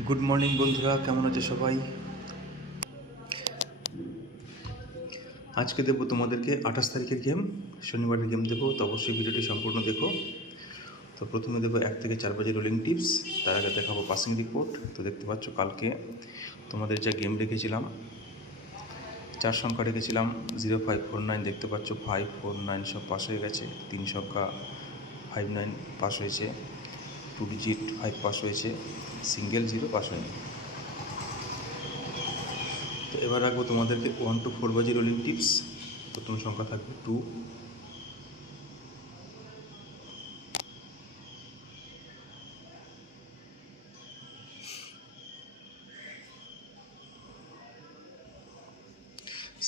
Good morning বন্ধুরা, কেমন আছে সবাই? আজকে দেবো তোমাদেরকে 28 তারিখের গেম, শনিবারের গেম দেবো, তো অবশ্যই ভিডিওটি সম্পূর্ণ দেখো। তো প্রথমে দেবো 1 থেকে 4 বাজে রোলিং টিপস, তার আগে দেখাবো পাসিং রিপোর্ট। তো দেখতে পাচ্ছ কালকে তোমাদের যা গেম রেখেছিলাম, 4 সংখ্যা রেখেছিলাম 0549, দেখতে পাচ্ছ 549 সব পাস হয়ে গেছে। 3 সংখ্যা 59 পাস হয়েছে, 2 ডিজিট 5 পাস হয়েছে, সিঙ্গেল 0 পাস হয়নি। তো এবার রাখবো তোমাদেরকে 1 to 4 বাজি রোলিং টিপস। প্রথম সংখ্যা থাকবে 2,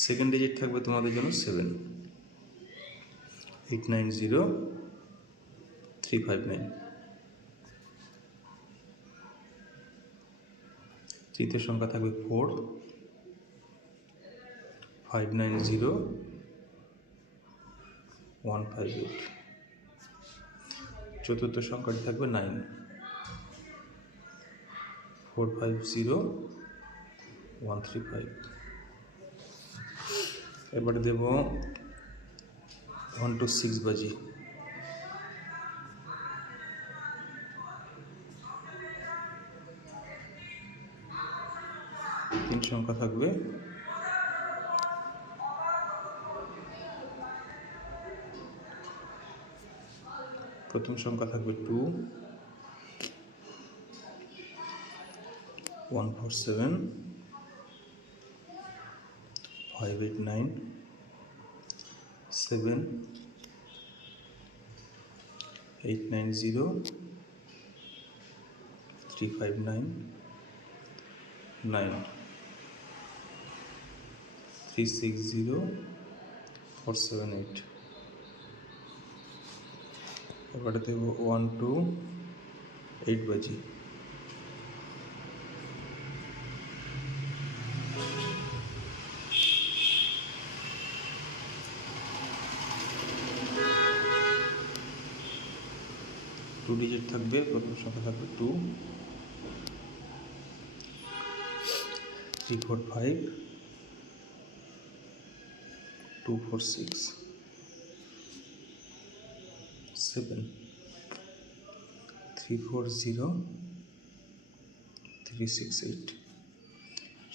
সেকেন্ড ডিজিট থাকবে তোমাদের জন্য 7, 890359। তৃতীয় সংখ্যা থাকবে 4, 590158। চতুর্থ সংখ্যাটি থাকবে 9, 450135। এবারে দেব 1 to 6 বাজি। তিন সংখ্যা থাকবে প্রথম সংখ্যা থাকবে 2, 147 589 7 890 359 9 360 478। এবারে দেব 1 to 8 বাজি। টু ডিজিট থাকবে, প্রথম সংখ্যা থাকবে 2, 345 246 7 340 368।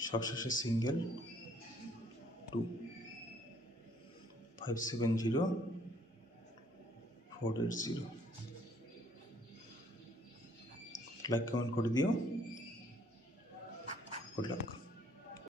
সবশেষে সিঙ্গেল 2 570 480। লাইক কমেন্ট করে দিও। Good luck.